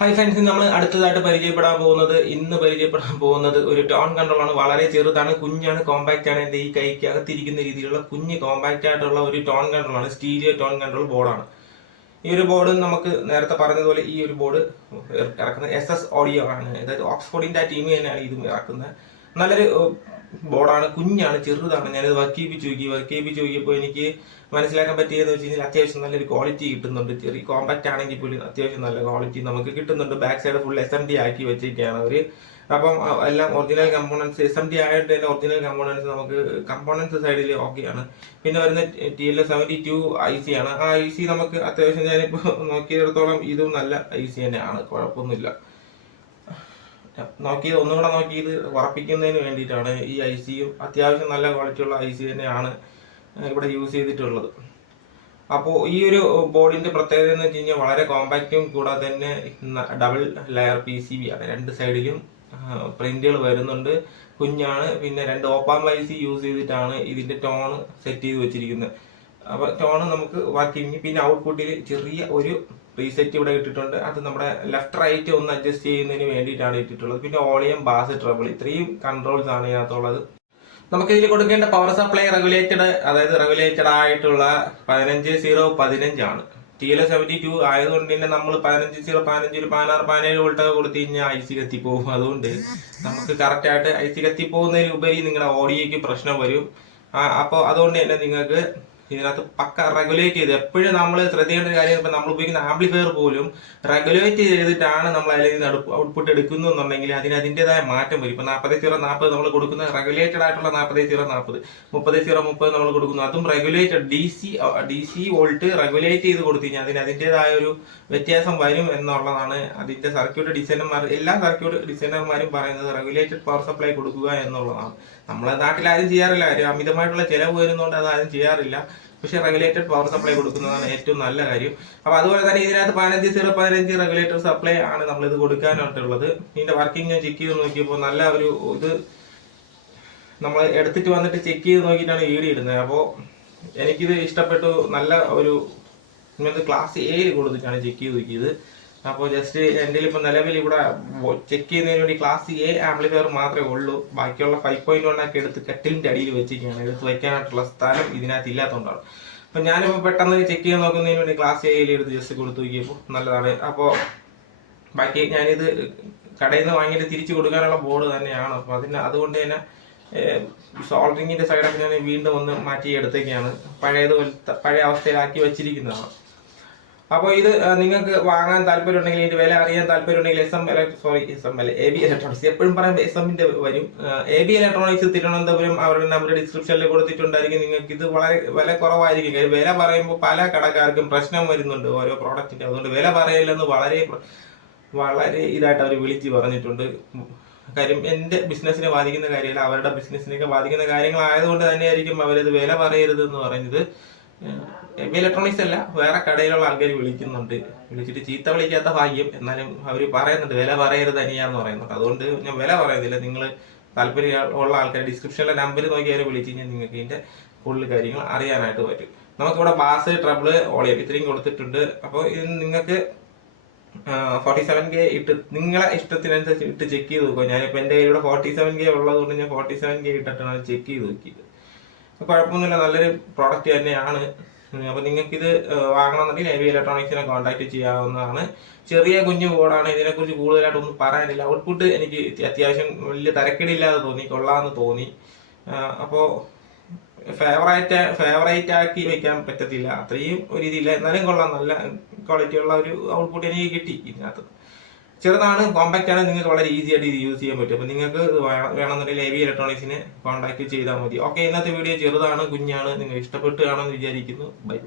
Hi friends, നമ്മൾ അടുത്തതായിട്ട് പരിചയപ്പെടാൻ പോകുന്നത് ഒരു ടോൺ കൺട്രോളാണ്. വളരെ ചെറുതാണ്, കുഞ്ഞാണ്, കോമ്പാക്റ്റ് ആണ്. എൻ്റെ ഈ കൈക്ക് അകത്തിരിക്കുന്ന രീതിയിലുള്ള കുഞ്ഞ് കോമ്പാക്റ്റ് ആയിട്ടുള്ള ഒരു ടോൺ കൺട്രോളാണ്. സ്റ്റീരിയോ ടോൺ കൺട്രോൾ ബോർഡാണ്. ഈ ഒരു ബോർഡ് നമുക്ക് നേരത്തെ പറഞ്ഞതുപോലെ ഈ ഒരു ബോർഡ് ഇറക്കുന്നത് SS ഓഡിയോ ആണ്. അതായത് ഓക്സ്ഫോർഡിന്റെ ആ ടീം തന്നെയാണ് ഇതും ഇറക്കുന്നത്. നല്ലൊരു ബോർഡാണ്, കുഞ്ഞാണ്, ചെറുതാണ്. ഞാനിത് വർക്ക് ചെയ്യിപ്പിച്ച് നോക്കിയപ്പോൾ എനിക്ക് മനസ്സിലാക്കാൻ പറ്റിയെന്ന് വെച്ച് കഴിഞ്ഞാൽ അത്യാവശ്യം നല്ലൊരു ക്വാളിറ്റി കിട്ടുന്നുണ്ട്. ചെറിയ കോമ്പാക്റ്റ് ആണെങ്കിൽ പോലും അത്യാവശ്യം നല്ല ക്വാളിറ്റി നമുക്ക് കിട്ടുന്നുണ്ട്. ബാക്ക് സൈഡ് ഫുൾ SMD ആക്കി വെച്ചിരിക്കുകയാണ് അവർ. അപ്പം എല്ലാം ഒറിജിനൽ കമ്പോണൻസ് SMD ആയിട്ട് തന്നെ ഒറിജിനൽ കമ്പോണൻസ് നമുക്ക് കമ്പോണൻസ് സൈഡിൽ ഓക്കെയാണ്. പിന്നെ വരുന്ന TL72 IC ആണ്. ആ IC നമുക്ക് അത്യാവശ്യം ഞാനിപ്പോൾ നോക്കിയിടത്തോളം ഇതും നല്ല IC തന്നെയാണ്, കുഴപ്പമൊന്നുമില്ല. ഒന്നുകൂടെ നോക്കിയത് ഉറപ്പിക്കുന്നതിന് വേണ്ടിയിട്ടാണ്. ഈ ICയും അത്യാവശ്യം നല്ല ക്വാളിറ്റിയുള്ള IC തന്നെയാണ് ഇവിടെ യൂസ് ചെയ്തിട്ടുള്ളത്. അപ്പോൾ ഈ ഒരു ബോർഡിന്റെ പ്രത്യേകത എന്ന് വെച്ച് കഴിഞ്ഞാൽ വളരെ കോമ്പാക്റ്റും കൂടാതെ തന്നെ ഡബിൾ ലെയർ PCB ആണ്. രണ്ട് സൈഡിലും പ്രിന്റുകൾ വരുന്നുണ്ട്, കുഞ്ഞാണ്. പിന്നെ 2 ഓപ്പാമ്പ് IC യൂസ് ചെയ്തിട്ടാണ് ഇതിന്റെ ടോൺ സെറ്റ് ചെയ്ത് വെച്ചിരിക്കുന്നത്. അപ്പോൾ ടോൺ നമുക്ക് വർക്കിങ്. പിന്നെ ഔട്ട്പുട്ടിൽ ചെറിയ ഒരു റീസെറ്റ് ഇവിടെ ഇട്ടിട്ടുണ്ട്. അത് നമ്മുടെ ലെഫ്റ്റ് റൈറ്റ് ഒന്ന് അഡ്ജസ്റ്റ് ചെയ്യുന്നതിന് വേണ്ടിയിട്ടാണ് ഇട്ടിട്ടുള്ളത്. പിന്നെ ഓളിയം, ബാസ്, ട്രബിൾ, ഇത്രയും കൺട്രോൾസ് ആണ് ഇതിനകത്തുള്ളത്. നമുക്ക് ഇതിൽ കൊടുക്കേണ്ട പവർ സപ്ലൈ റെഗുലേറ്റഡ് ആയിട്ടുള്ള 15015 ആണ്. TL72 ആയതുകൊണ്ട് തന്നെ നമ്മൾ 15015 16 വോൾട്ടൊക്കെ കൊടുത്തു കഴിഞ്ഞാൽ IC കത്തിപ്പോകും. അതുകൊണ്ട് നമുക്ക് കറക്റ്റ് ആയിട്ട് IC കത്തിപ്പോകുന്നതിനുപരി നിങ്ങളുടെ ഓഡിയോയ്ക്ക് പ്രശ്നം വരും. അപ്പോൾ അതുകൊണ്ട് തന്നെ നിങ്ങൾക്ക് ഇതിനകത്ത് പക്ക റെഗുലേറ്റ് ചെയ്ത് എപ്പോഴും നമ്മൾ ശ്രദ്ധിക്കേണ്ട ഒരു കാര്യം, ഇപ്പം നമ്മൾ ഉപയോഗിക്കുന്ന ആംപ്ലിഫയർ പോലും റെഗുലേറ്റ് ചെയ്തിട്ടാണ് നമ്മൾ അതിൽ നിന്ന് ഔട്ട്പുട്ട് എടുക്കുന്നു എന്നുണ്ടെങ്കിൽ അതിൻ്റെതായ മാറ്റം വരും. ഇപ്പം 4040 നമ്മൾ കൊടുക്കുന്ന റെഗുലേറ്റഡ് ആയിട്ടുള്ള 4040, 3030 നമ്മൾ കൊടുക്കുന്നു. അതും റെഗുലേറ്റഡ് DC വോൾട്ട് റെഗുലേറ്റ് ചെയ്ത് കൊടുത്തു കഴിഞ്ഞാൽ അതിൻ്റെതായ ഒരു വ്യത്യാസം വരും എന്നുള്ളതാണ് അതിൻ്റെ എല്ലാ സർക്യൂട്ട് ഡിസൈനർമാരും പറയുന്നത്. റെഗുലേറ്റഡ് പവർ സപ്ലൈ കൊടുക്കുക എന്നുള്ളതാണ്. നമ്മളെ നാട്ടിലാരും ചെയ്യാറില്ല, അമിതമായിട്ടുള്ള ചിലവ് വരുന്നതുകൊണ്ട് അതാരും ചെയ്യാറില്ല. പക്ഷെ റെഗുലേറ്റഡ് പവർ സപ്ലൈ കൊടുക്കുന്നതാണ് ഏറ്റവും നല്ല കാര്യം. അപ്പൊ അതുപോലെ തന്നെ ഇതിനകത്ത് 15015 റെഗുലേറ്റഡ് സപ്ലൈ ആണ് നമ്മൾ ഇത് കൊടുക്കാനായിട്ടുള്ളത്. ഇതിന്റെ വർക്കിംഗ് ഞാൻ ചെക്ക് ചെയ്ത് നോക്കിയപ്പോൾ നല്ല ഒരു ഇത് നമ്മൾ എടുത്തിട്ട് വന്നിട്ട് ചെക്ക് ചെയ്ത് നോക്കിയിട്ടാണ് വീഡിയോ ഇടുന്നത്. അപ്പോൾ എനിക്കിത് ഇഷ്ടപ്പെട്ടു. നല്ല ഒരു ക്ലാസ് A കൊടുത്തിട്ടാണ് ചെക്ക് ചെയ്ത് നോക്കിയത്. അപ്പോൾ ജസ്റ്റ് എൻ്റെ ഇപ്പം നിലവിൽ ഇവിടെ ചെക്ക് ചെയ്യുന്നതിന് വേണ്ടി ക്ലാസ് A ആംപ്ലിഫയർ മാത്രമേ ഉള്ളൂ. ബാക്കിയുള്ള 5.1 ഒക്കെ എടുത്ത് കട്ടിലിൻ്റെ അടിയിൽ വെച്ചിരിക്കുകയാണ്. എടുത്ത് വയ്ക്കാനായിട്ടുള്ള സ്ഥലം ഇതിനകത്ത് ഇല്ലാത്തതുകൊണ്ടാണ്. അപ്പം ഞാനിപ്പോൾ പെട്ടെന്ന് ചെക്ക് ചെയ്ത് നോക്കുന്നതിന് വേണ്ടി ക്ലാസ് A എടുത്ത് ജസ്റ്റ് കൊടുത്തു നോക്കിയപ്പോൾ നല്ലതാണ്. അപ്പോൾ ബാക്കി ഞാനിത് കടയിൽ നിന്ന് വാങ്ങിയിട്ട് തിരിച്ചു കൊടുക്കാനുള്ള ബോർഡ് തന്നെയാണ്. അപ്പോൾ അതുകൊണ്ട് തന്നെ സോൾഡറിങ്ങിൻ്റെ സൈഡൊക്കെ ഞാൻ വീണ്ടും ഒന്ന് മാറ്റി എടുത്തേക്കാണ്. പഴയ അവസ്ഥയിലാക്കി വെച്ചിരിക്കുന്നതാണ്. അപ്പോൾ ഇത് നിങ്ങൾക്ക് വാങ്ങാൻ താല്പര്യമുണ്ടെങ്കിൽ, ഇതിന്റെ വില അറിയാൻ താല്പര്യമുണ്ടെങ്കിൽ AB ഇലക്ട്രോണിക്സ്, എപ്പോഴും പറയുമ്പോൾ SMന്റെ വരും. AB ഇലക്ട്രോണിക്സ് തിരുവനന്തപുരം, അവരുടെ നമ്പർ ഡിസ്ക്രിപ്ഷനിൽ കൊടുത്തിട്ടുണ്ടായിരിക്കും. നിങ്ങൾക്ക് ഇത് വളരെ വില കുറവായിരിക്കും. കാര്യം വില പറയുമ്പോൾ പല കടക്കാർക്കും പ്രശ്നം വരുന്നുണ്ട് ഓരോ പ്രോഡക്റ്റിന്റെ. അതുകൊണ്ട് വില പറയില്ലെന്ന് വളരെ ഇതായിട്ട് അവർ വിളിച്ച് പറഞ്ഞിട്ടുണ്ട്. കാര്യം എൻ്റെ ബിസിനസ്സിനെ ബാധിക്കുന്ന കാര്യമല്ല, അവരുടെ ബിസിനസ്സിനെയൊക്കെ ബാധിക്കുന്ന കാര്യങ്ങളായതുകൊണ്ട് തന്നെയായിരിക്കും അവരത് വില പറയരുത് എന്ന് പറഞ്ഞത്. AB ഇലക്ട്രോണിക്സ് അല്ല, വേറെ കടയിലുള്ള ആൾക്കാർ വിളിച്ചിട്ട് ചീത്ത വിളിക്കാത്ത ഭാഗ്യം. എന്നാലും അവർ പറയുന്നുണ്ട് വില പറയരുത് തന്നെയാന്ന് പറയുന്നുണ്ട്. അതുകൊണ്ട് ഞാൻ വില പറയുന്നില്ല. നിങ്ങൾ താല്പര്യമുള്ള ആൾക്കാർ ഡിസ്ക്രിപ്ഷനിലെ നമ്പർ നോക്കി അവരെ വിളിച്ചു കഴിഞ്ഞാൽ നിങ്ങൾക്ക് ഇതിന്റെ കൂടുതൽ കാര്യങ്ങൾ അറിയാനായിട്ട് പറ്റും. നമുക്കിവിടെ ബാസ്, ട്രബിള്, ഓളിയം ഇത്രയും കൊടുത്തിട്ടുണ്ട്. അപ്പോൾ ഇത് നിങ്ങൾക്ക് 47K ഇട്ട് നിങ്ങളെ ഇഷ്ടത്തിനനുസരിച്ച് ഇട്ട് ചെക്ക് ചെയ്ത് നോക്കുക. ഞാനിപ്പോൾ എൻ്റെ കയ്യിലൂടെ 47K ഉള്ളത് കൊണ്ട് ഞാൻ 47K ഇട്ടിട്ടാണ് ചെക്ക് ചെയ്ത് നോക്കിയത്. കുഴപ്പമൊന്നുമില്ല, നല്ലൊരു പ്രോഡക്റ്റ് തന്നെയാണ്. അപ്പോൾ നിങ്ങൾക്കിത് വാങ്ങണമെന്നുണ്ടെങ്കിൽ AB ഇലക്ട്രോണിക്സിനെ കോൺടാക്ട് ചെയ്യാവുന്നതാണ്. ചെറിയ കുഞ്ഞു ബോർഡാണ്, ഇതിനെക്കുറിച്ച് കൂടുതലായിട്ടൊന്നും പറയാനില്ല. ഔട്ട്പുട്ട് എനിക്ക് അത്യാവശ്യം വലിയ തരക്കേടില്ലാതെ തോന്നി, കൊള്ളാമെന്ന് തോന്നി. അപ്പോൾ ഫേവറേറ്റ് ആക്കി വെക്കാൻ പറ്റത്തില്ല, അത്രയും ഒരു ഇതില്ല. എന്നാലും കൊള്ളാം, നല്ല ക്വാളിറ്റിയുള്ള ഒരു ഔട്ട്പുട്ട് എനിക്ക് കിട്ടി. ഇതിനകത്ത് ചെറുതാണ്, കോമ്പാക്റ്റ് ആണ്, നിങ്ങൾക്ക് വളരെ ഈസി ആയിട്ട് ഇത് യൂസ് ചെയ്യാൻ പറ്റും. അപ്പോൾ നിങ്ങൾക്ക് വേണമെന്നുണ്ടെങ്കിൽ AB ഇലക്ട്രോണിക്സിനെ കോൺടാക്ട് ചെയ്താൽ മതി. ഓക്കെ, ഇന്നത്തെ വീഡിയോ ചെറുതാണ്, കുഞ്ഞാണ്, നിങ്ങൾ ഇഷ്ടപ്പെട്ട് കാണുമെന്ന് വിചാരിക്കുന്നു. ബൈ.